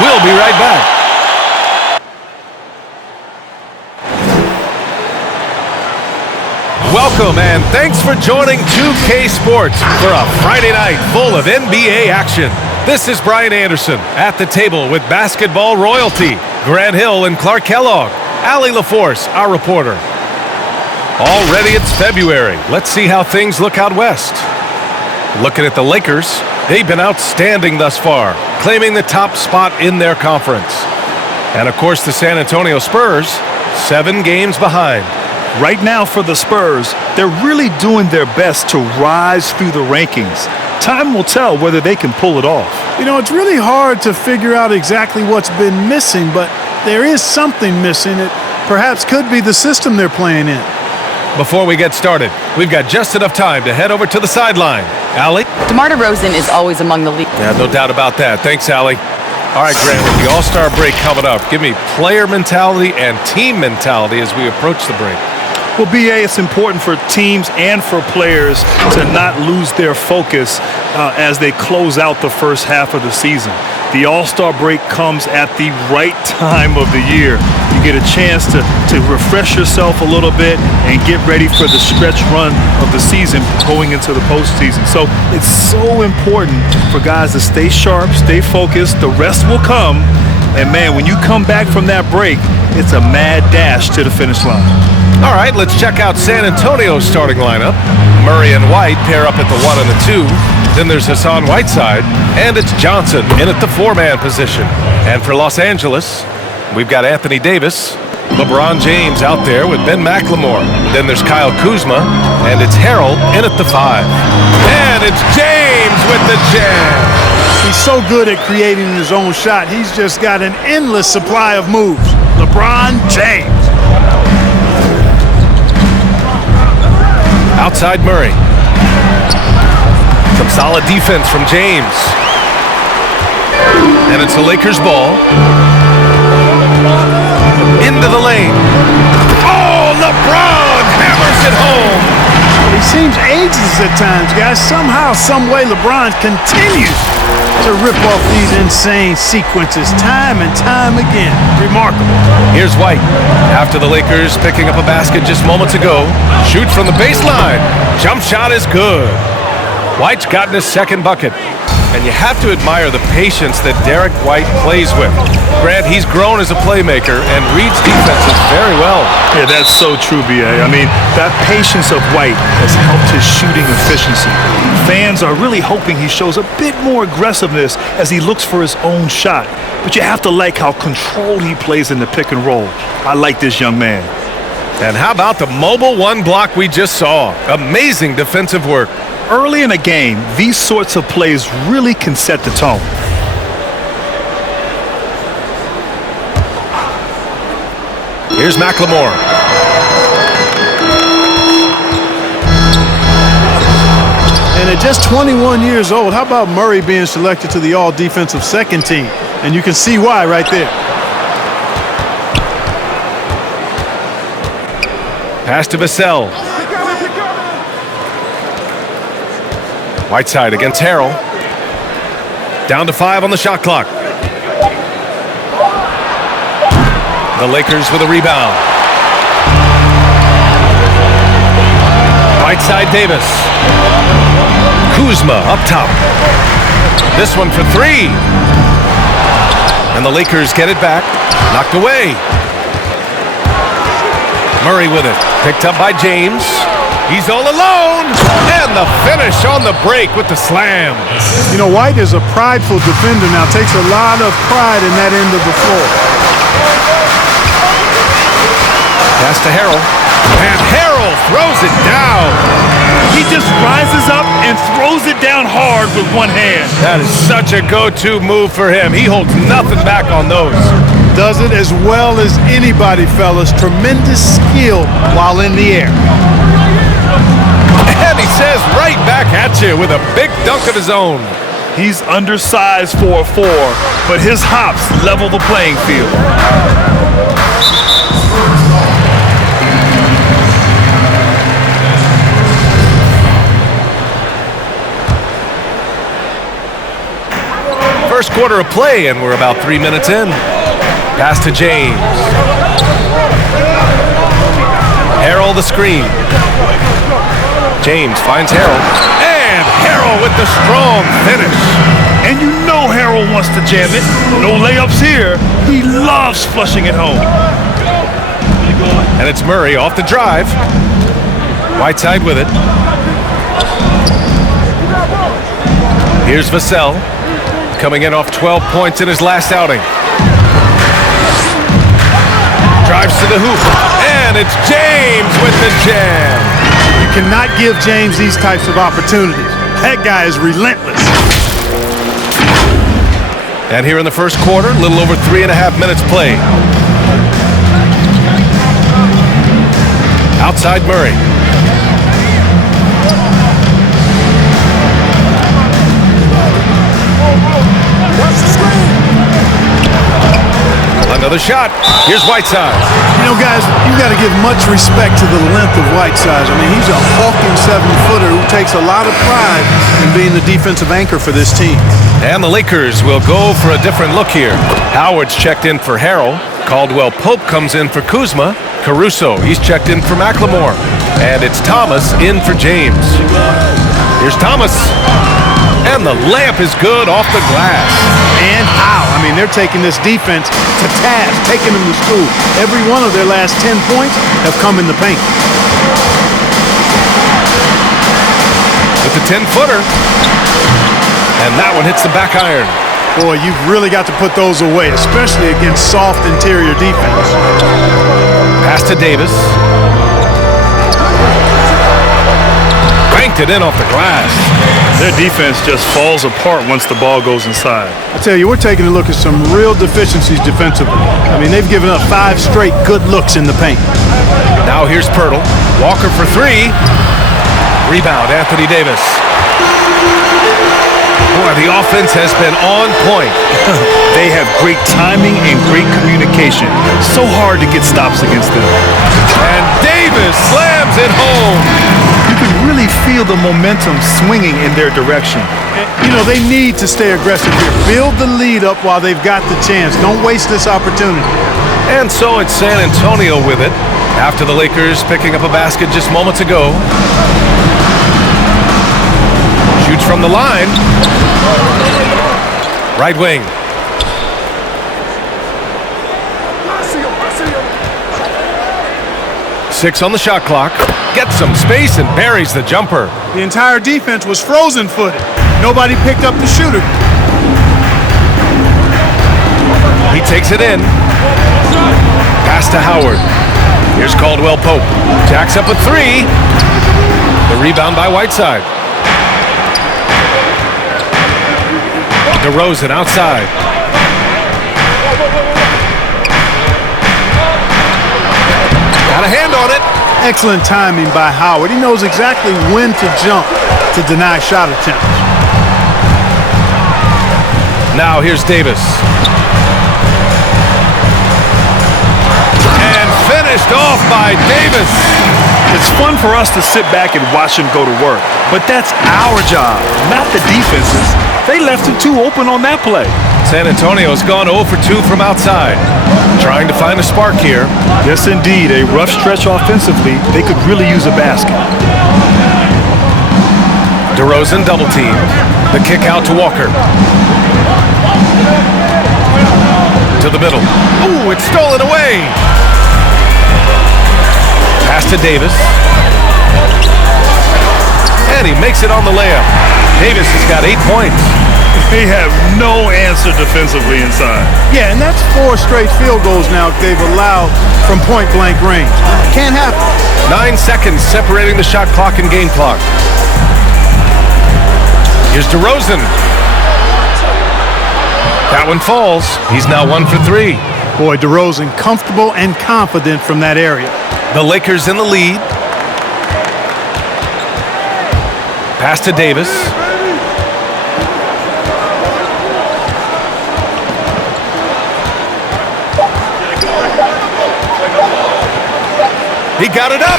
We'll be right back. Welcome and thanks for joining 2K Sports for a Friday night full of NBA action. This is Brian Anderson at the table with basketball royalty, Grant Hill and Clark Kellogg, Allie LaForce, our reporter. Already it's February. Let's see how things look out west. Looking at the Lakers, they've been outstanding thus far, claiming the top spot in their conference. And of course the San Antonio Spurs, 7 games behind. Right now for the Spurs, they're really doing their best to rise through the rankings. Time will tell whether they can pull it off. You know, it's really hard to figure out exactly what's been missing, but there is something missing. It perhaps could be the system they're playing in. Before we get started, we've got just enough time to head over to the sideline. Allie? DeMar DeRozan is always among the lead. Yeah, no doubt about that. Thanks, Allie. All right, Grant, with the All-Star break coming up, give me player mentality and team mentality as we approach the break. Well, BA, it's important for teams and for players to not lose their focus as they close out the first half of the season. The All-Star break comes at the right time of the year. You get a chance to refresh yourself a little bit and get ready for the stretch run of the season going into the postseason. So it's so important for guys to stay sharp, stay focused. The rest will come. And, man, when you come back from that break, it's a mad dash to the finish line. All right, let's check out San Antonio's starting lineup. Murray and White pair up at the 1 and the 2. Then there's Hassan Whiteside, and it's Johnson in at the 4-man position. And for Los Angeles, we've got Anthony Davis, LeBron James out there with Ben McLemore. Then there's Kyle Kuzma, and it's Harrell in at the 5. And it's James with the jam. He's so good at creating his own shot. He's just got an endless supply of moves. LeBron James. Outside Murray. Some solid defense from James. And it's the Lakers ball. Into the lane. Oh, LeBron hammers it home. He seems ageless at times, guys. Somehow, some way, LeBron continues to rip off these insane sequences time and time again. Remarkable. Here's White. After the Lakers picking up a basket just moments ago. Shoots from the baseline. Jump shot is good. White's gotten his second bucket. And you have to admire the patience that Derek White plays with. Grant, he's grown as a playmaker and reads defenses very well. Yeah, that's so true, B.A. I mean, that patience of White has helped his shooting efficiency. Fans are really hoping he shows a bit more aggressiveness as he looks for his own shot. But you have to like how controlled he plays in the pick and roll. I like this young man. And how about the mobile 1 block we just saw? Amazing defensive work. Early in a game, these sorts of plays really can set the tone. Here's McLemore. And at just 21 years old, how about Murray being selected to the all-defensive second team? And you can see why right there. Pass to Vassell. Whiteside against Harrell. Down to 5 on the shot clock. The Lakers with a rebound. Whiteside Davis. Kuzma up top. This one for 3. And the Lakers get it back. Knocked away. Murray with it. Picked up by James. He's all alone, and the finish on the break with the slam. You know, White is a prideful defender now, takes a lot of pride in that end of the floor. Pass to Harrell, and Harrell throws it down. He just rises up and throws it down hard with one hand. That is such a go-to move for him. He holds nothing back on those. Does it as well as anybody, fellas. Tremendous skill while in the air. And he says right back at you with a big dunk of his own. He's undersized for a 4, but his hops level the playing field. first quarter of play, and we're about 3 minutes in. Pass to James. Harrell the screen. James finds Harrell. And Harrell with the strong finish. And you know Harrell wants to jam it. No layups here. He loves flushing it home. And it's Murray off the drive. Whiteside with it. Here's Vassell, coming in off 12 points in his last outing. Drives to the hoop, and it's James with the jam. You cannot give James these types of opportunities. That guy is relentless. And here in the first quarter, a little over 3.5 minutes played. Outside Murray. Another shot. Here's Whiteside. You know, guys, you got to give much respect to the length of Whiteside. I mean, he's a hulking 7-footer who takes a lot of pride in being the defensive anchor for this team. And the Lakers will go for a different look here. Howard's checked in for Harrell. Caldwell Pope comes in for Kuzma. Caruso, he's checked in for McLemore. And it's Thomas in for James. Here's Thomas. And the layup is good off the glass. And how? I mean, they're taking this defense to task, taking them to school. Every one of their last 10 points have come in the paint. With the 10-footer. And that one hits the back iron. Boy, you've really got to put those away, especially against soft interior defense. Pass to Davis. Banked it in off the glass. Their defense just falls apart once the ball goes inside. I tell you, we're taking a look at some real deficiencies defensively. I mean, they've given up 5 straight good looks in the paint. Now here's Pirtle. Walker for 3. Rebound, Anthony Davis. Boy, the offense has been on point. They have great timing and great communication. So hard to get stops against them. And Davis slams it home. You can really feel the momentum swinging in their direction. You know, they need to stay aggressive here. Build the lead up while they've got the chance. Don't waste this opportunity. And so it's San Antonio with it after the Lakers picking up a basket just moments ago. Shoots from the line. Right wing. Six on the shot clock. Gets some space and buries the jumper. The entire defense was frozen-footed. Nobody picked up the shooter. He takes it in. Pass to Howard. Here's Caldwell Pope. Jacks up a 3. The rebound by Whiteside. DeRozan outside. Got a hand on it. Excellent timing by Howard. He knows exactly when to jump to deny shot attempts. Now here's Davis. And finished off by Davis. It's fun for us to sit back and watch him go to work. But that's our job, not the defense's. They left him too open on that play. San Antonio's gone 0 for 2 from outside. Trying to find a spark here. Yes, indeed. A rough stretch offensively. They could really use a basket. DeRozan double team. The kick out to Walker. To the middle. Ooh, it's stolen away. Pass to Davis. And he makes it on the layup. Davis has got 8 points. They have no answer defensively inside. Yeah, and that's 4 straight field goals now they've allowed from point-blank range. Can't happen. 9 seconds separating the shot clock and game clock. Here's DeRozan. That one falls. He's now 1 for 3. Boy, DeRozan comfortable and confident from that area. The Lakers in the lead. Pass to Davis. He got it up.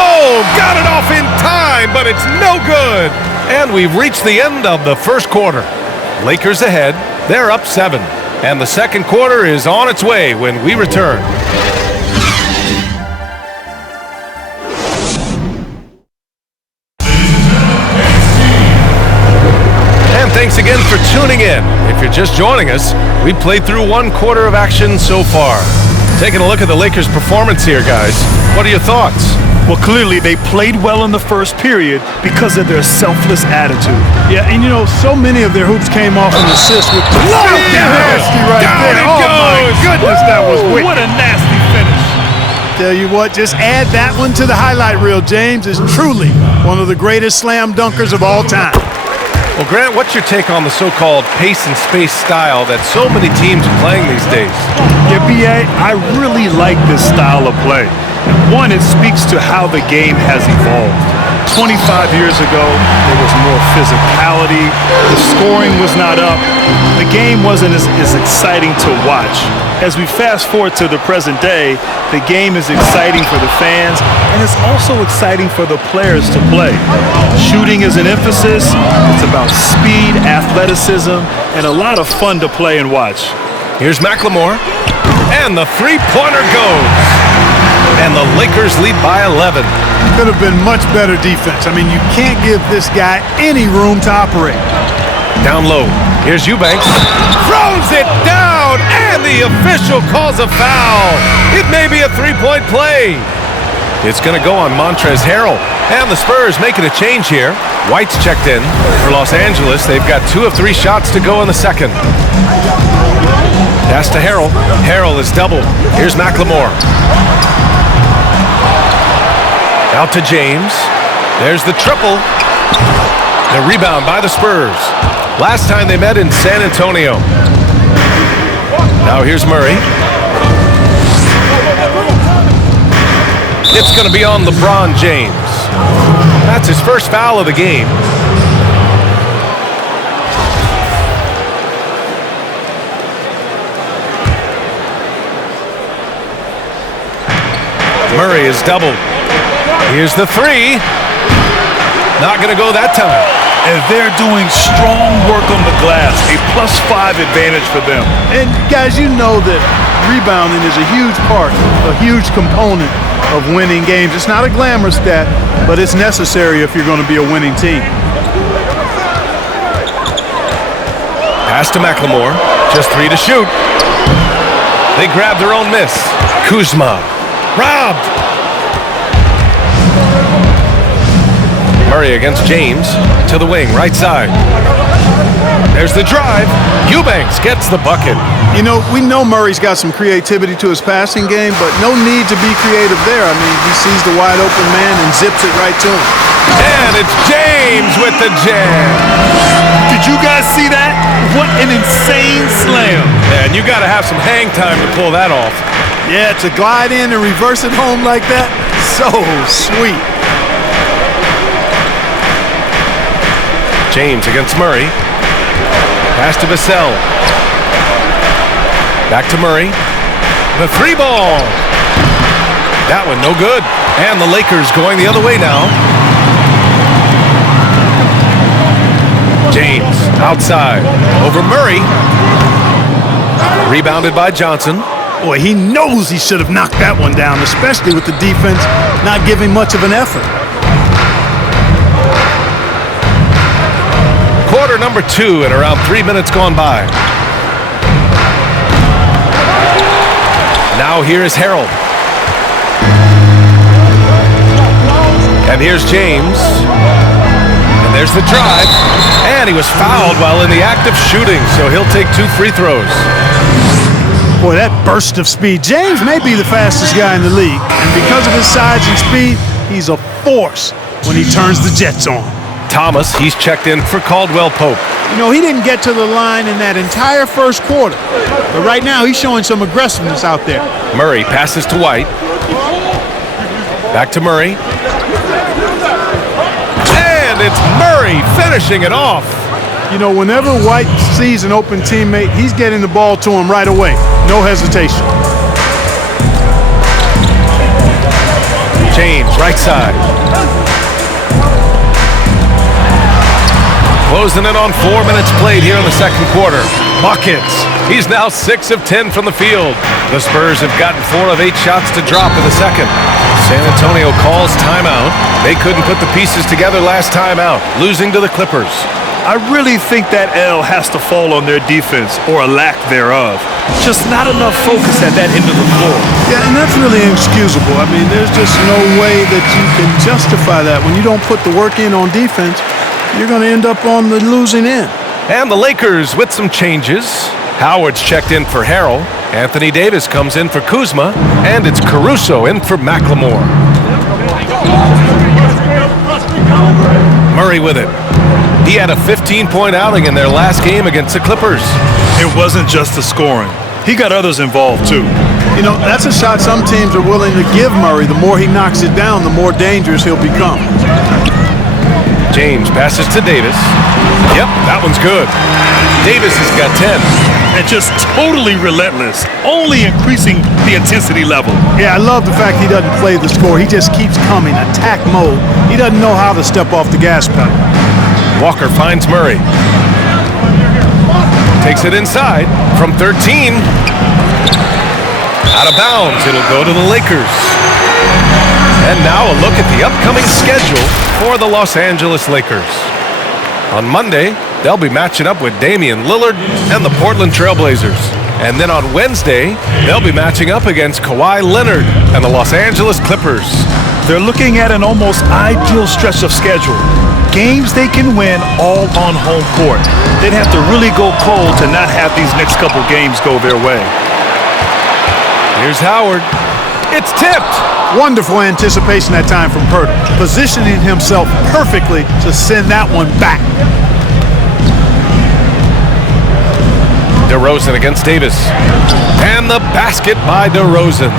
Oh, got it off in time, but it's no good. And we've reached the end of the first quarter. Lakers ahead. They're up 7. And the second quarter is on its way when we return. And thanks again for tuning in. If you're just joining us, we played through one quarter of action so far. Taking a look at the Lakers' performance here, guys. What are your thoughts? Well, clearly they played well in the first period because of their selfless attitude. Yeah, and so many of their hoops came off an assist with nasty right Down there. it Oh goes. my goodness, that was wicked. What a nasty finish. Tell you what, just add that one to the highlight reel. James is truly one of the greatest slam dunkers of all time. Well, Grant, what's your take on the so-called pace and space style that so many teams are playing these days? Yeah, B.A., I really like this style of play. One, it speaks to how the game has evolved. 25 years ago, there was more physicality. The scoring was not up. The game wasn't as exciting to watch. As we fast forward to the present day, the game is exciting for the fans, and it's also exciting for the players to play. Shooting is an emphasis. It's about speed, athleticism, and a lot of fun to play and watch. Here's McLemore, and the three-pointer goes. And the Lakers lead by 11. Could have been much better defense. I mean, you can't give this guy any room to operate. Down low. Here's Eubanks. Throws it down, and the official calls a foul. It may be a three-point play. It's going to go on Montrezl Harrell. And the Spurs making a change here. White's checked in for Los Angeles. They've got 2 of 3 shots to go in the second. Pass to Harrell. Harrell is doubled. Here's McLemore. Out to James. There's the triple. The rebound by the Spurs. Last time they met in San Antonio. Now here's Murray. It's going to be on LeBron James. That's his first foul of the game. Murray is doubled. Here's the three. Not going to go that time. And they're doing strong work on the glass, a +5 advantage for them. And guys, you know that rebounding is a huge part, a huge component of winning games. It's not a glamour stat, but it's necessary if you're going to be a winning team. Pass to McLemore. Just 3 to shoot. They grab their own miss. Kuzma. Robbed. Murray against James. To the wing, right side. There's the drive. Eubanks gets the bucket. We know Murray's got some creativity to his passing game, but no need to be creative there. I mean, he sees the wide open man and zips it right to him. And it's James with the jam. Did you guys see that? What an insane slam. And you got to have some hang time to pull that off. Yeah, to glide in and reverse it home like that, so sweet. James against Murray. Pass to Vassell. Back to Murray. The 3-ball. That one no good. And the Lakers going the other way now. James outside. Over Murray. Rebounded by Johnson. Boy, he knows he should have knocked that one down, especially with the defense not giving much of an effort. Quarter number 2 and around 3 minutes gone by. Now here is Harrell. And here's James. And there's the drive. And he was fouled while in the act of shooting, so he'll take 2 free throws. Boy, that burst of speed. James may be the fastest guy in the league. And because of his size and speed, he's a force when he turns the jets on. Thomas, he's checked in for Caldwell Pope. He didn't get to the line in that entire first quarter. But right now, he's showing some aggressiveness out there. Murray passes to White. Back to Murray. And it's Murray finishing it off. Whenever White sees an open teammate, he's getting the ball to him right away. No hesitation. James, right side. Closing in on 4 minutes played here in the second quarter. Buckets. He's now 6 of 10 from the field. The Spurs have gotten 4 of 8 shots to drop in the second. San Antonio calls timeout. They couldn't put the pieces together last time out, losing to the Clippers. I really think that L has to fall on their defense, or a lack thereof. Just not enough focus at that end of the floor. Yeah, and that's really inexcusable. I mean, there's just no way that you can justify that. When you don't put the work in on defense, you're going to end up on the losing end. And the Lakers with some changes. Howard's checked in for Harrell. Anthony Davis comes in for Kuzma. And it's Caruso in for McLemore. Murray with it. He had a 15-point outing in their last game against the Clippers. It wasn't just the scoring. He got others involved, too. You know, that's a shot some teams are willing to give Murray. The more he knocks it down, the more dangerous he'll become. James passes to Davis. Yep, that one's good. Davis has got 10. And just totally relentless, only increasing the intensity level. Yeah, I love the fact he doesn't play the score. He just keeps coming, attack mode. He doesn't know how to step off the gas pedal. Walker finds Murray. Takes it inside from 13. Out of bounds, it'll go to the Lakers. And now a look at the upcoming schedule for the Los Angeles Lakers. On Monday, they'll be matching up with Damian Lillard and the Portland Trailblazers. And then on Wednesday, they'll be matching up against Kawhi Leonard and the Los Angeles Clippers. They're looking at an almost ideal stretch of schedule. Games they can win all on home court. They'd have to really go cold to not have these next couple games go their way. Here's Howard. It's tipped. Wonderful anticipation that time from Purtle, positioning himself perfectly to send that one back. DeRozan against Davis. And the basket by DeRozan.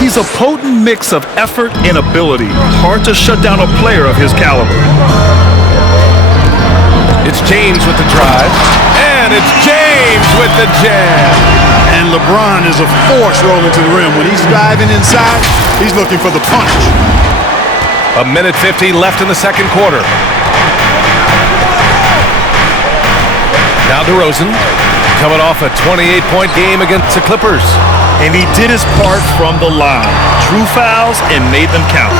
He's a potent mix of effort and ability. Hard to shut down a player of his caliber. It's James with the drive. And it's James with the jam. And LeBron is a force rolling to the rim. When he's diving inside, he's looking for the punch. A minute 50 left in the second quarter. Now DeRozan coming off a 28-point game against the Clippers. And he did his part from the line. Drew fouls and made them count.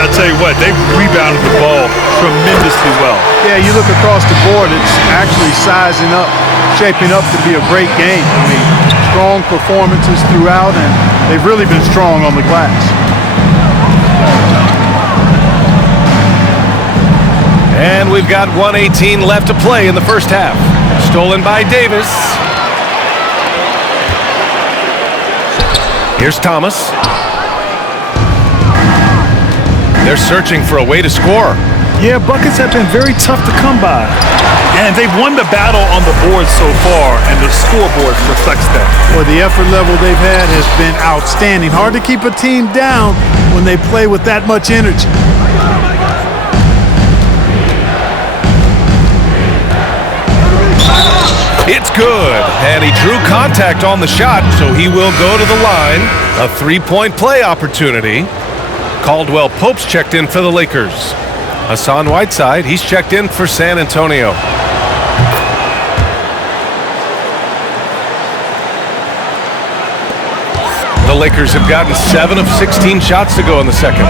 I'll tell you what, they rebounded the ball tremendously well. Yeah, you look across the board, it's actually sizing up, shaping up to be a great game. I mean, strong performances throughout, and they've really been strong on the glass. And we've got 1:18 left to play in the first half. Stolen by Davis. Here's Thomas. They're searching for a way to score. Yeah, buckets have been very tough to come by. And they've won the battle on the board so far, and the scoreboard reflects that. Well, the effort level they've had has been outstanding. Hard to keep a team down when they play with that much energy. It's good, and he drew contact on the shot, so he will go to the line. A three-point play opportunity. Caldwell Pope's checked in for the Lakers. Hassan Whiteside, he's checked in for San Antonio. The Lakers have gotten 7 of 16 shots to go in the second.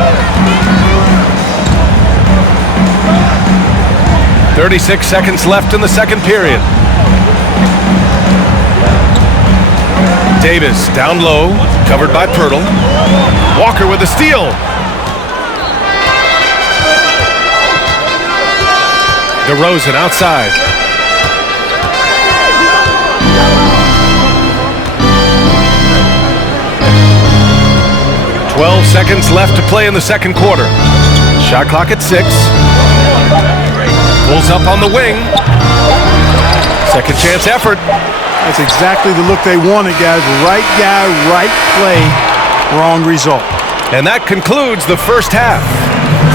36 seconds left in the second period. Davis down low, covered by Purtle. Walker with a steal. DeRozan outside. "12 seconds left to play in the second quarter. Shot clock at 6. Pulls up on the wing. Second chance effort. That's exactly the look they wanted, guys. Right guy, right play, wrong result. And that concludes the first half.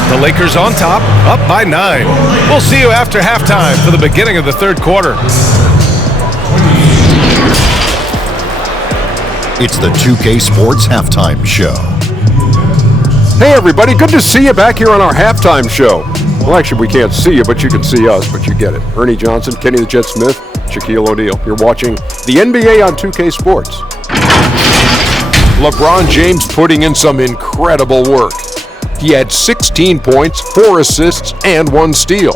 The Lakers on top, up by 9. We'll see you after halftime for the beginning of the third quarter. It's the 2K Sports Halftime Show. Hey everybody, good to see you back here on our halftime show. Well, actually, we can't see you, but you can see us, but you get it. Ernie Johnson, Kenny the Jet Smith, Shaquille O'Neal. You're watching the NBA on 2K Sports. LeBron James putting in some incredible work. He had 16 points, 4 assists, and 1 steal.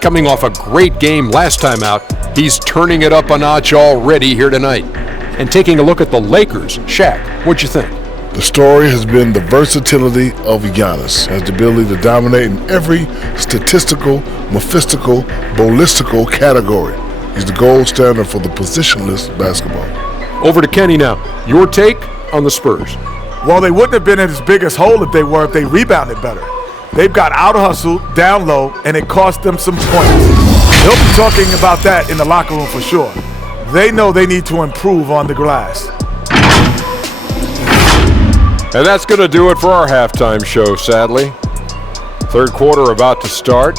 Coming off a great game last time out, he's turning it up a notch already here tonight. And taking a look at the Lakers, Shaq, what'd you think? The story has been the versatility of Giannis, has the ability to dominate in every statistical, mephistical, ballistical category. He's the gold standard for the positionless basketball. Over to Kenny now. Your take on the Spurs. Well, they wouldn't have been in as big a hole if they rebounded better. They've got out-hustled, down low, and it cost them some points. They'll be talking about that in the locker room for sure. They know they need to improve on the glass. And that's going to do it for our halftime show, sadly. Third quarter about to start.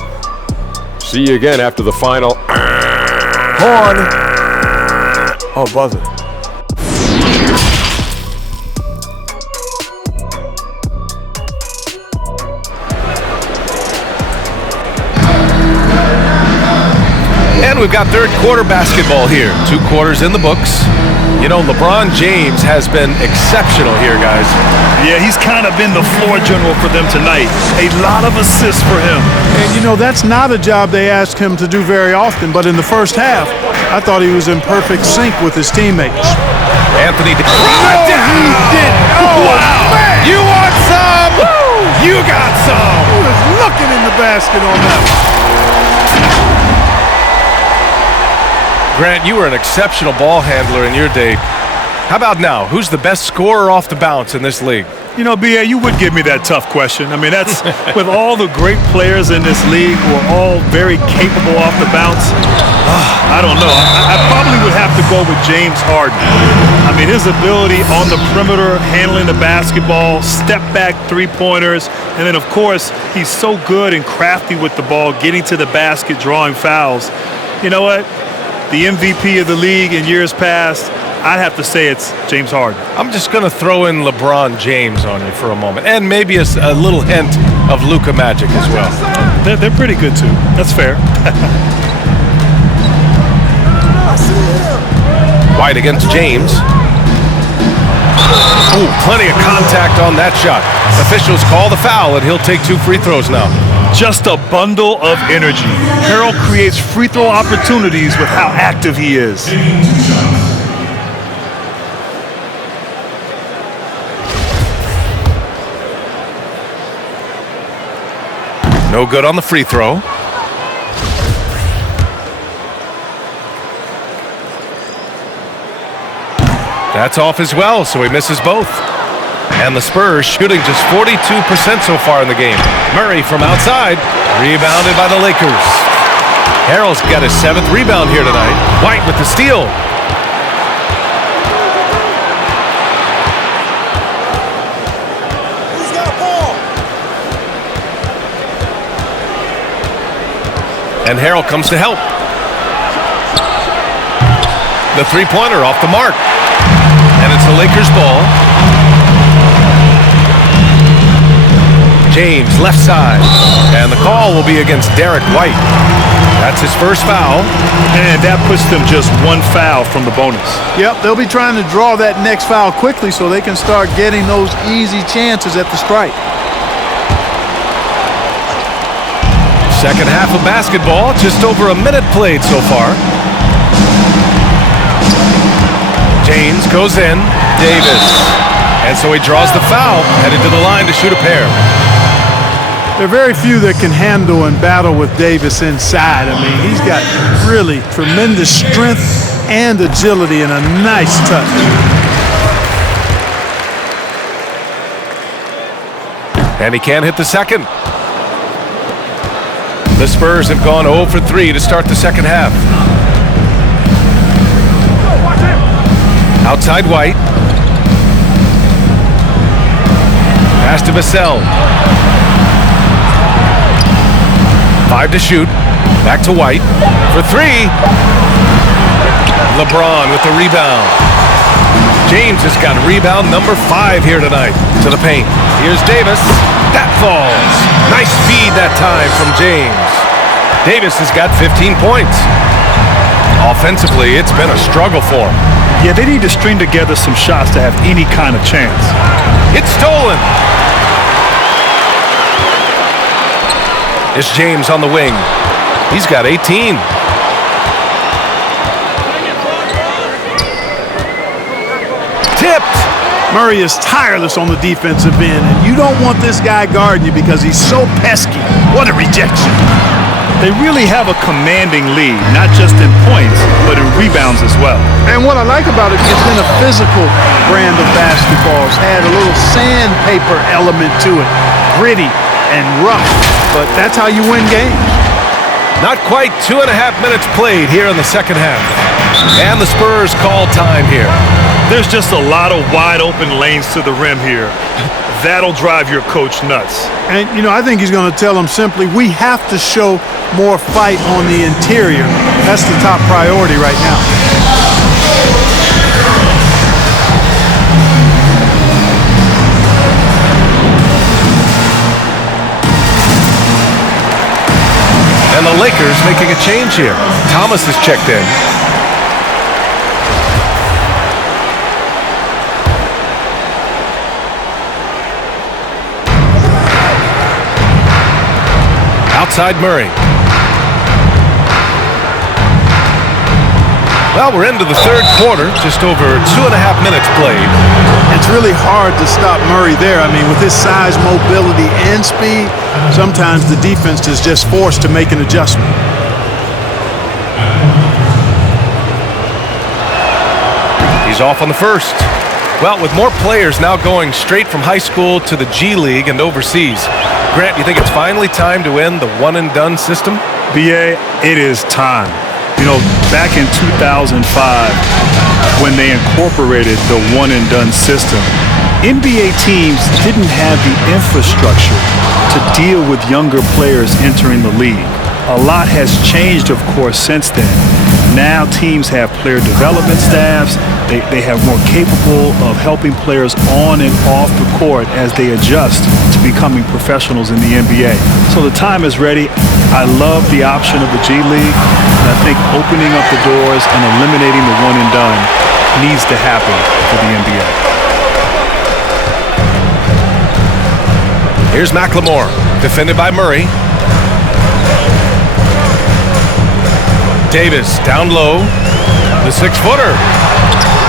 See you again after the final. Horn. Oh, buzzer. And we've got third quarter basketball here. 2 quarters in the books. You know, LeBron James has been exceptional here, guys. Yeah, he's kind of been the floor general for them tonight. A lot of assists for him. And, you know, that's not a job they ask him to do very often, but in the first half, I thought he was in perfect sync with his teammates. Anthony did. He did. Oh, wow. Man. You want some? Woo. You got some. He was looking in the basket on that one. Grant, you were an exceptional ball handler in your day. How about now? Who's the best scorer off the bounce in this league? You know, B.A., you would give me that tough question. I mean, that's with all the great players in this league who are all very capable off the bounce. I don't know. I probably would have to go with James Harden. I mean, his ability on the perimeter, handling the basketball, step-back three-pointers, and then, of course, he's so good and crafty with the ball, getting to the basket, drawing fouls. You know what? The MVP of the league in years past, I'd have to say it's James Harden. I'm just going to throw in LeBron James on you for a moment, and maybe a little hint of Luka Magic as well. They're pretty good, too. That's fair. White against James. Ooh, plenty of contact on that shot. Officials call the foul, and he'll take 2 free throws now. Just a bundle of energy. Harrell creates free throw opportunities with how active he is. No good on the free throw. That's off as well, so he misses both. And the Spurs shooting just 42% so far in the game. Murray from outside, rebounded by the Lakers. Harrell's got his 7th rebound here tonight. White with the steal. Who's got a ball? And Harrell comes to help. The three-pointer off the mark. And it's the Lakers' ball. James, left side. And the call will be against Derek White. That's his first foul. And that puts them just 1 foul from the bonus. Yep, they'll be trying to draw that next foul quickly so they can start getting those easy chances at the stripe. Second half of basketball, just over a minute played so far. James goes in. Davis. And so he draws the foul, headed to the line to shoot a pair. There are very few that can handle and battle with Davis inside. I mean, he's got really tremendous strength and agility and a nice touch. And he can't hit the second. The Spurs have gone 0 for 3 to start the second half. Outside White. Pass to Vassell. 5 to shoot. Back to White for 3. LeBron with the rebound. James has got rebound number 5 here tonight. To the paint. Here's Davis. That falls. Nice feed that time from James. Davis has got 15 points. Offensively, it's been a struggle for him. Yeah, they need to string together some shots to have any kind of chance. It's stolen. It's James on the wing. He's got 18. Tipped. Murray is tireless on the defensive end, and you don't want this guy guarding you because he's so pesky. What a rejection. They really have a commanding lead, not just in points, but in rebounds as well. And what I like about it, it's been a physical brand of basketball. It's had a little sandpaper element to it, gritty and rough, but that's how you win games. Not quite 2.5 minutes played here in the second half. And the Spurs call time here. There's just a lot of wide open lanes to the rim here. That'll drive your coach nuts. And, you know, I think he's going to tell them simply, we have to show more fight on the interior. That's the top priority right now. And the Lakers making a change here. Thomas is checked in. Outside Murray. Well, we're into the third quarter, just over 2.5 minutes played. It's really hard to stop Murray there. I mean, with his size, mobility, and speed, sometimes the defense is just forced to make an adjustment. He's off on the first. Well, with more players now going straight from high school to the G League and overseas, Grant, you think it's finally time to end the one-and-done system? BA, it is time. You know, back in 2005, when they incorporated the one-and-done system, NBA teams didn't have the infrastructure to deal with younger players entering the league. A lot has changed, of course, since then. Now teams have player development staffs. They have more capable of helping players on and off the court as they adjust to becoming professionals in the NBA. So the time is ready. I love the option of the G League, and I think opening up the doors and eliminating the one and done needs to happen for the NBA. Here's McLemore, defended by Murray. Davis down low, the 6-footer.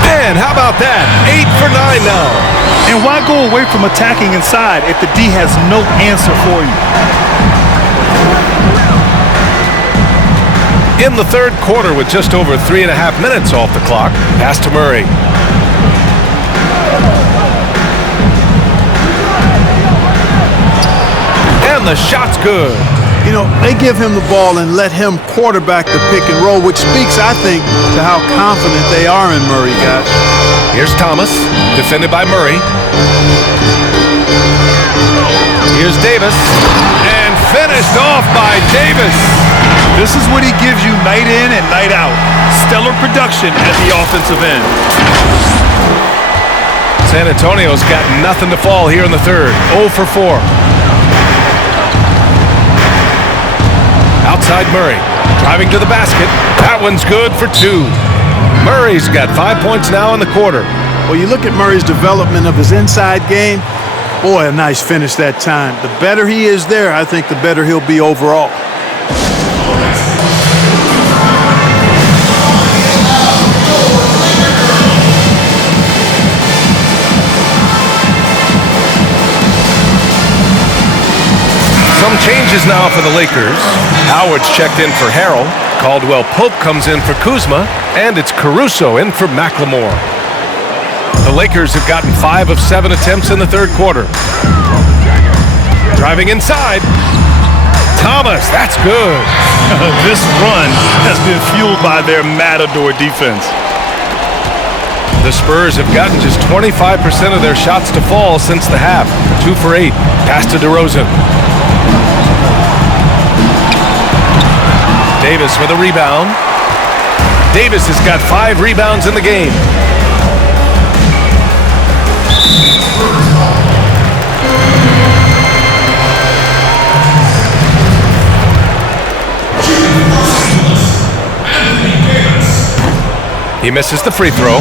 Man, how about that? 8 for 9 now. And why go away from attacking inside if the D has no answer for you? In the third quarter with just over 3.5 minutes off the clock, pass to Murray. And the shot's good. You know, they give him the ball and let him quarterback the pick and roll, which speaks, I think, to how confident they are in Murray, guys. Here's Thomas, defended by Murray. Here's Davis, and finished off by Davis. This is what he gives you night in and night out. Stellar production at the offensive end. San Antonio's got nothing to fall here in the third. 0 for 4. Outside Murray, driving to the basket. That one's good for 2. Murray's got 5 points now in the quarter. Well, you look at Murray's development of his inside game. Boy, a nice finish that time. The better he is there, I think the better he'll be overall. Some changes now for the Lakers. Howard's checked in for Harrell. Caldwell-Pope comes in for Kuzma. And it's Caruso in for McLemore. The Lakers have gotten 5 of 7 attempts in the third quarter. Driving inside. Thomas, that's good. This run has been fueled by their Matador defense. The Spurs have gotten just 25% of their shots to fall since the half. 2 for 8. Pass to DeRozan. Davis with a rebound. Davis has got 5 rebounds in the game. He misses the free throw.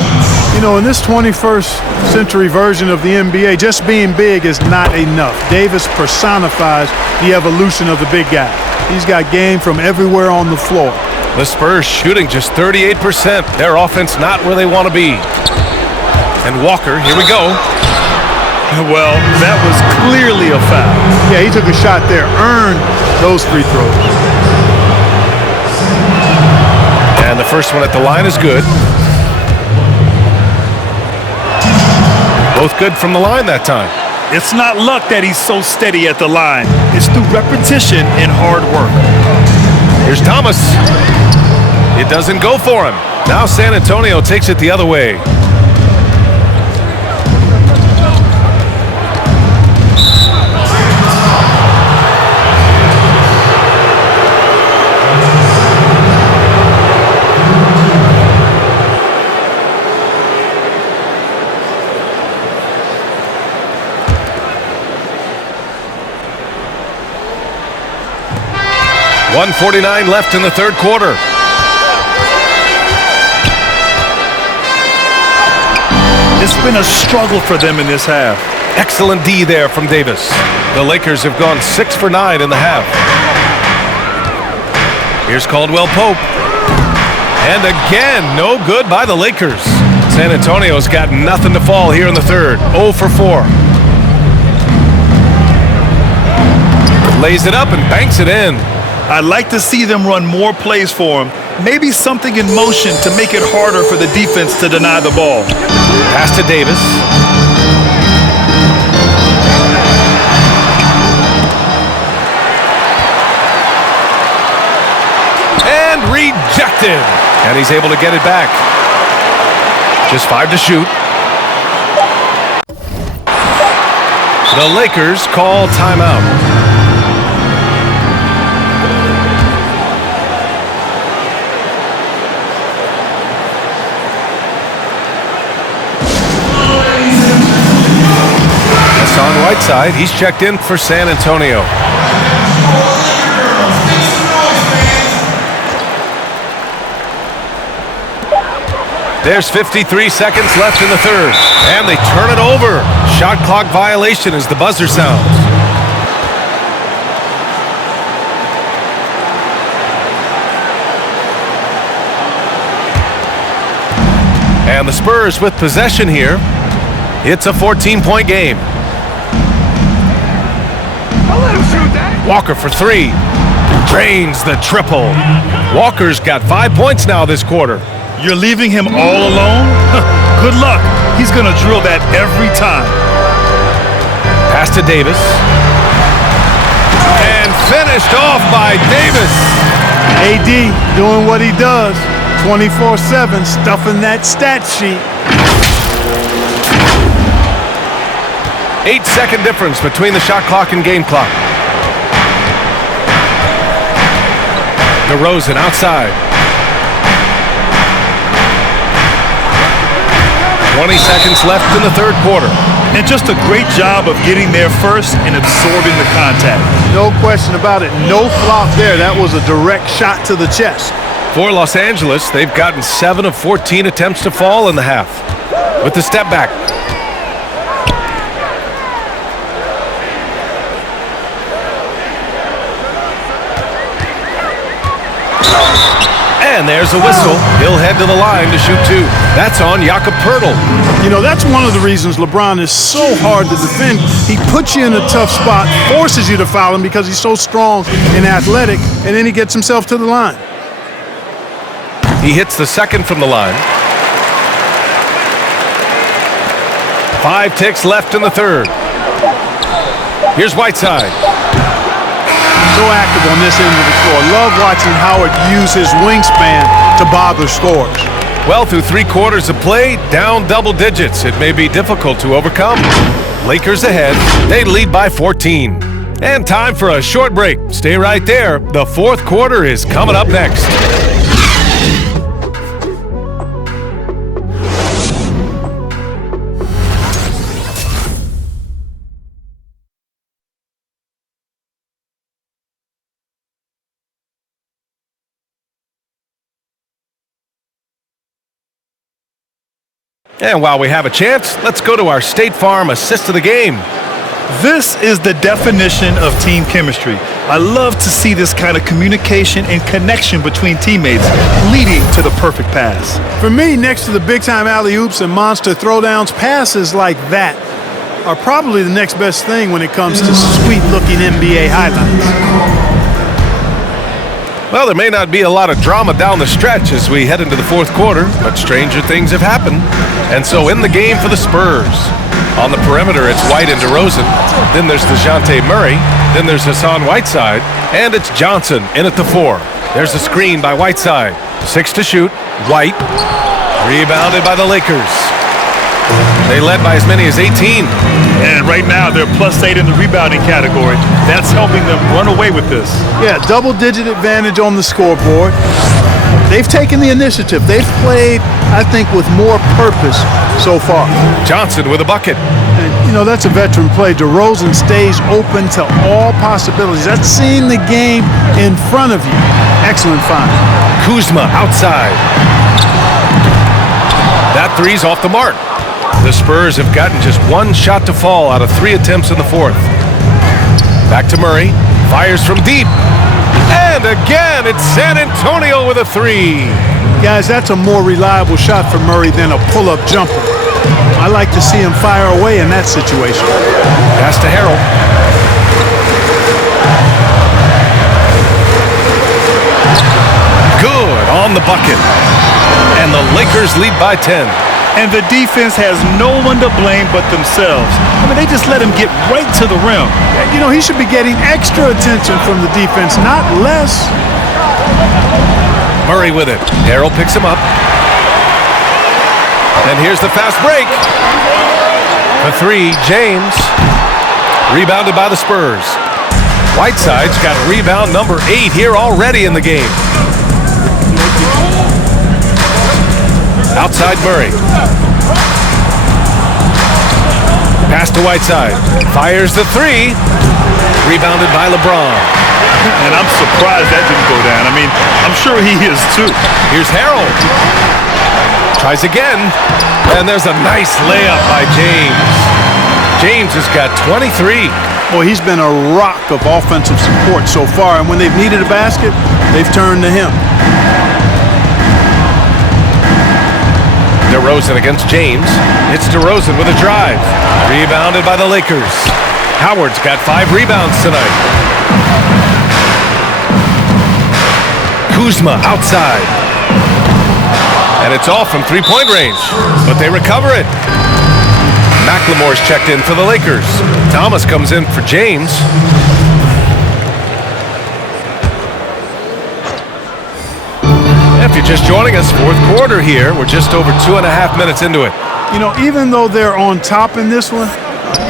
You know, in this 21st century version of the NBA, just being big is not enough. Davis personifies the evolution of the big guy. He's got game from everywhere on the floor. The Spurs shooting just 38%. Their offense not where they want to be. And Walker, here we go. Well, that was clearly a foul. Yeah, he took a shot there, earned those free throws. And the first one at the line is good. Both good from the line that time. It's not luck that he's so steady at the line. It's through repetition and hard work. Here's Thomas. It doesn't go for him. Now San Antonio takes it the other way. .149 left in the third quarter. It's been a struggle for them in this half. Excellent D there from Davis. The Lakers have gone 6 for 9 in the half. Here's Caldwell Pope. And again, no good by the Lakers. San Antonio's got nothing to fall here in the third. 0 for 4. Lays it up and banks it in. I'd like to see them run more plays for him. Maybe something in motion to make it harder for the defense to deny the ball. Pass to Davis. And rejected. And he's able to get it back. Just 5 to shoot. The Lakers call timeout. On Whiteside, he's checked in for San Antonio. There's 53 seconds left in the third, and they turn it over. Shot clock violation as the buzzer sounds. And the Spurs with possession here. It's a 14-point game. Walker for 3. Drains the triple. Walker's got 5 points now this quarter. You're leaving him all alone? Good luck. He's going to drill that every time. Pass to Davis. And finished off by Davis. AD doing what he does. 24/7, stuffing that stat sheet. 8-second difference between the shot clock and game clock. DeRozan outside. 20 seconds left in the third quarter. And just a great job of getting there first and absorbing the contact. No question about it. No flop there. That was a direct shot to the chest. For Los Angeles, they've gotten 7 of 14 attempts to fall in the half. With the step back. And there's a whistle. He'll head to the line to shoot 2. That's on Jakob Poeltl. You know, that's one of the reasons LeBron is so hard to defend. He puts you in a tough spot, forces you to foul him because he's so strong and athletic, and then he gets himself to the line. He hits the second from the line. 5 ticks left in the third. Here's Whiteside. So active on this end of the floor. Love watching Howard use his wingspan to bother scorers. Well, through 3 quarters of play, down double digits. It may be difficult to overcome. Lakers ahead. They lead by 14. And time for a short break. Stay right there. The fourth quarter is coming up next. And while we have a chance, let's go to our State Farm assist of the game. This is the definition of team chemistry. I love to see this kind of communication and connection between teammates leading to the perfect pass. For me, next to the big-time alley-oops and monster throwdowns, passes like that are probably the next best thing when it comes to sweet-looking NBA highlights. Well, there may not be a lot of drama down the stretch as we head into the fourth quarter, but stranger things have happened. And so in the game for the Spurs. On the perimeter, it's White and DeRozan. Then there's DeJounte Murray. Then there's Hassan Whiteside. And it's Johnson in at the 4. There's a screen by Whiteside. 6 to shoot. White. Rebounded by the Lakers. They led by as many as 18. And right now, they're +8 in the rebounding category. That's helping them run away with this. Yeah, double-digit advantage on the scoreboard. They've taken the initiative. They've played, I think, with more purpose so far. Johnson with a bucket. And, you know, that's a veteran play. DeRozan stays open to all possibilities. That's seeing the game in front of you. Excellent find. Kuzma outside. That three's off the mark. The Spurs have gotten just one shot to fall out of 3 attempts in the fourth. Back to Murray. Fires from deep. And again, it's San Antonio with a 3. Guys, that's a more reliable shot for Murray than a pull-up jumper. I like to see him fire away in that situation. Pass to Harrell. Good on the bucket. And the Lakers lead by 10. And the defense has no one to blame but themselves. I mean, they just let him get right to the rim. You know, he should be getting extra attention from the defense, not less. Murray with it. Harrell picks him up. And here's the fast break. For 3, James. Rebounded by the Spurs. Whiteside's got rebound number 8 here already in the game. Outside Murray. Pass to Whiteside. Fires the 3. Rebounded by LeBron. And I'm surprised that didn't go down. I mean, I'm sure he is too. Here's Harrell. Tries again. And there's a nice layup by James. James has got 23. Boy, he's been a rock of offensive support so far. And when they've needed a basket, they've turned to him. DeRozan against James. It's DeRozan with a drive. Rebounded by the Lakers. Howard's got 5 rebounds tonight. Kuzma outside. And it's off from 3-point range. But they recover it. McLemore's checked in for the Lakers. Thomas comes in for James. If you're just joining us, fourth quarter here. We're just over 2.5 minutes into it. You know, even though they're on top in this one,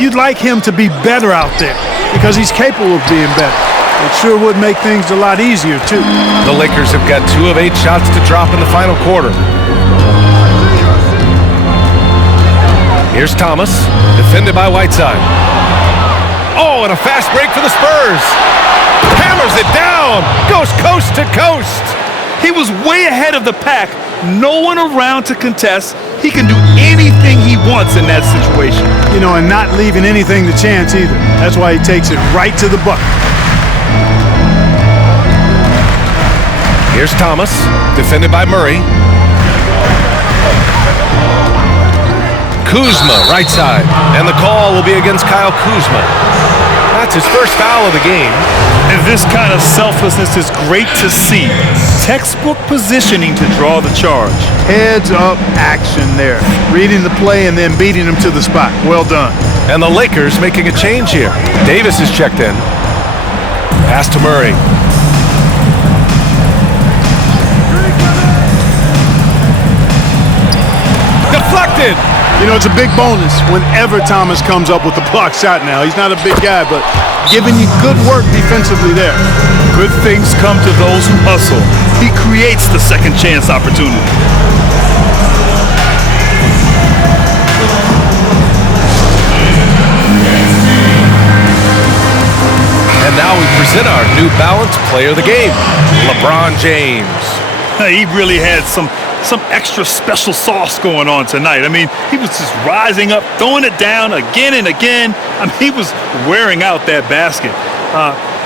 you'd like him to be better out there because he's capable of being better. It sure would make things a lot easier, too. The Lakers have got 2 of 8 shots to drop in the final quarter. Here's Thomas, defended by Whiteside. Oh, and a fast break for the Spurs. Hammers it down, goes coast to coast. He was way ahead of the pack. No one around to contest. He can do anything he wants in that situation. You know, and not leaving anything to chance either. That's why he takes it right to the bucket. Here's Thomas, defended by Murray. Kuzma, right side. And the call will be against Kyle Kuzma. That's his first foul of the game. And this kind of selflessness is great to see. Textbook positioning to draw the charge. Heads up action there. Reading the play and then beating him to the spot. Well done. And the Lakers making a change here. Davis is checked in. Pass to Murray. Deflected. You know, it's a big bonus whenever Thomas comes up with the block shot now. He's not a big guy, but giving you good work defensively there. Good things come to those who hustle. He creates the second chance opportunity. And now we present our New Balance Player of the Game, LeBron James. He really had some some extra special sauce going on tonight. I mean, he was just rising up, throwing it down again and again. I mean, he was wearing out that basket.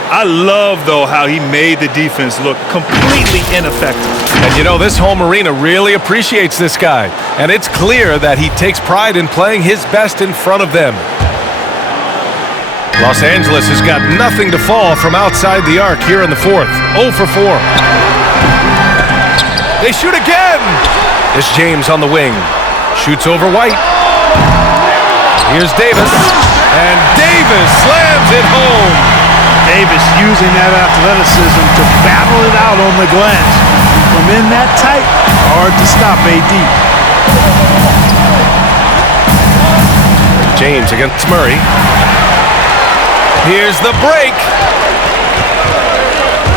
I love, though, how he made the defense look completely ineffective. And, you know, this home arena really appreciates this guy. And it's clear that he takes pride in playing his best in front of them. Los Angeles has got nothing to fall from outside the arc here in the fourth. 0 for 4. They shoot again. It's James on the wing. Shoots over White. Here's Davis. And Davis slams it home. Davis using that athleticism to battle it out on the glass. From in that tight, hard to stop AD. James against Murray. Here's the break.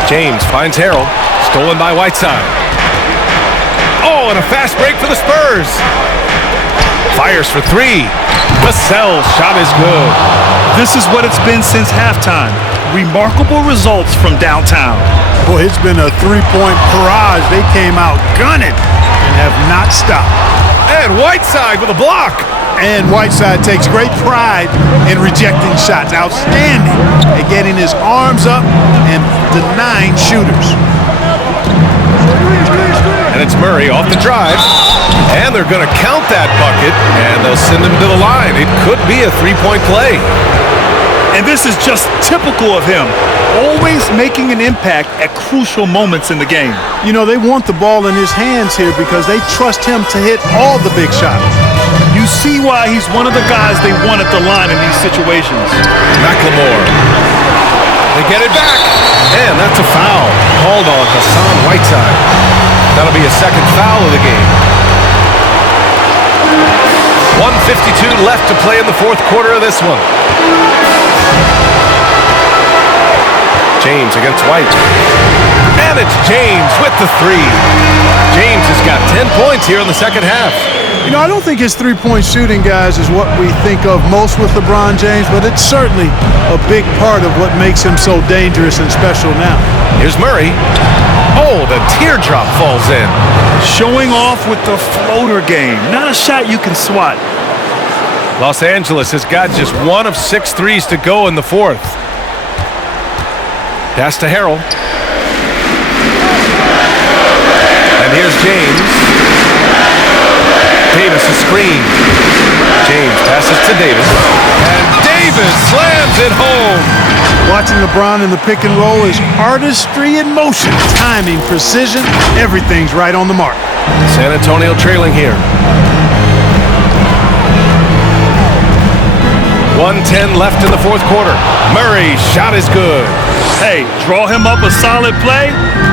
James finds Harrell. Stolen by Whiteside. Oh, and a fast break for the Spurs. Fires for 3. Vassell's shot is good. This is what it's been since halftime. Remarkable results from downtown. Boy, it's been a three-point barrage. They came out gunning and have not stopped. And Whiteside with a block. And Whiteside takes great pride in rejecting shots. Outstanding at getting his arms up and denying shooters. And it's Murray off the drive. And they're going to count that bucket, and they'll send him to the line. It could be a three-point play. And this is just typical of him, always making an impact at crucial moments in the game. You know, they want the ball in his hands here because they trust him to hit all the big shots. You see why he's one of the guys they want at the line in these situations. McLemore. They get it back. And that's a foul called on Hassan Whiteside. That'll be a second foul of the game. 1:52 left to play in the fourth quarter of this one. James against White. And it's James with the 3. James has got 10 points here in the second half. You know, I don't think his three-point shooting, guys, is what we think of most with LeBron James, but it's certainly a big part of what makes him so dangerous and special now. Here's Murray. Oh, the teardrop falls in. Showing off with the floater game. Not a shot you can swat. Los Angeles has got just 1 of 6 threes to go in the fourth. Pass to Harrell. And here's James. Davis a screen. James passes to Davis. And Davis slams it home. Watching LeBron in the pick and roll is artistry in motion. Timing, precision, everything's right on the mark. San Antonio trailing here. 1:10 left in the fourth quarter. Murray's shot is good. Hey, draw him up a solid play,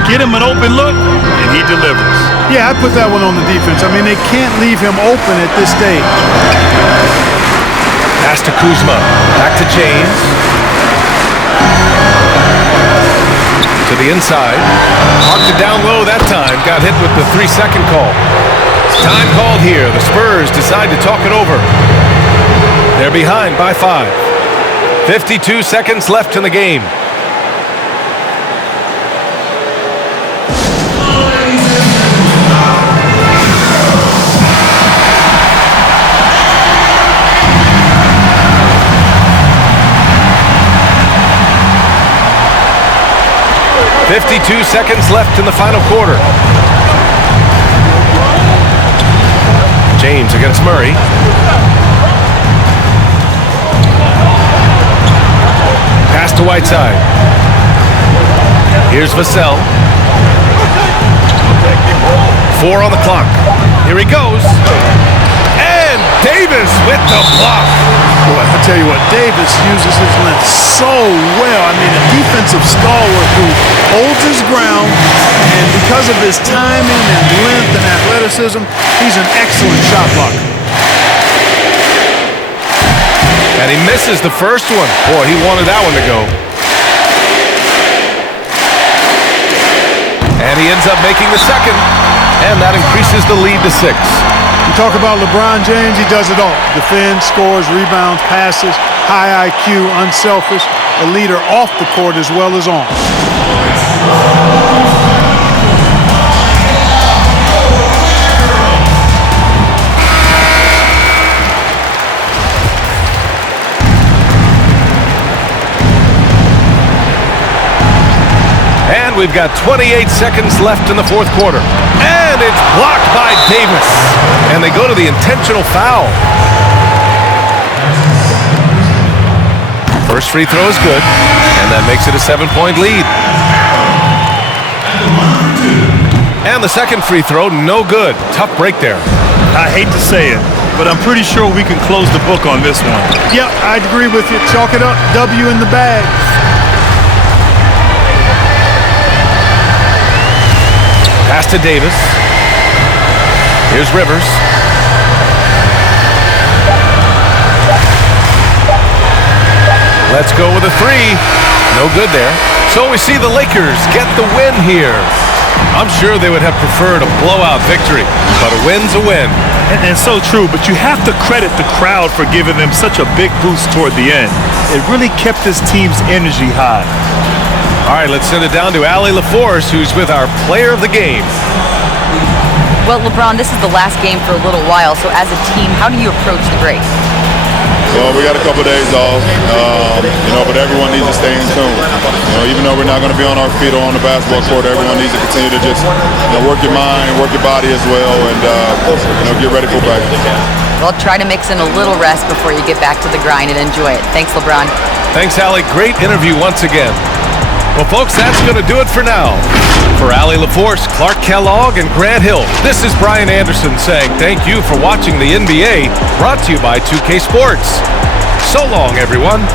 get him an open look, and he delivers. Yeah, I put that one on the defense. I mean, they can't leave him open at this stage. Pass to Kuzma. Back to James. To the inside. Marked it down low that time. Got hit with the 3-second call. Time called here. The Spurs decide to talk it over. They're behind by 5. 52 seconds left in the game. .52 seconds left in the final quarter. James against Murray. Pass to Whiteside. Here's Vassell. 4 on the clock. Here he goes. And Davis with the block. Boy, I tell you what, Davis uses his length so well. I mean, a defensive stalwart who holds his ground, and because of his timing and length and athleticism, he's an excellent shot blocker. And he misses the first one. Boy, he wanted that one to go. And he ends up making the second, and that increases the lead to 6. You talk about LeBron James, he does it all. Defends, scores, rebounds, passes, high IQ, unselfish, a leader off the court as well as on. we've got 28 seconds left in the fourth quarter. And it's blocked by Davis. And they go to the intentional foul. First free throw is good, and that makes it a 7-point lead. And the second free throw, no good. Tough break there. I hate to say it, but I'm pretty sure we can close the book on this one. Yep, I'd agree with you. Chalk it up. W in the bag. Pass to Davis. Here's Rivers. Let's go with a three. No good there. So we see the Lakers get the win here. I'm sure they would have preferred a blowout victory, but a win's a win. And so true, but you have to credit the crowd for giving them such a big boost toward the end. It really kept this team's energy high. All right, let's send it down to Allie LaForce, who's with our player of the game. Well, LeBron, this is the last game for a little while, so as a team, how do you approach the break? Well, we got a couple days off, but everyone needs to stay in tune. Even though we're not going to be on our feet or on the basketball court, everyone needs to continue to just work your mind and work your body as well, and get ready for practice. Well, try to mix in a little rest before you get back to the grind and enjoy it. Thanks, LeBron. Thanks, Allie. Great interview once again. Well, folks, that's going to do it for now. For Allie LaForce, Clark Kellogg, and Grant Hill, this is Brian Anderson saying thank you for watching the NBA, brought to you by 2K Sports. So long, everyone.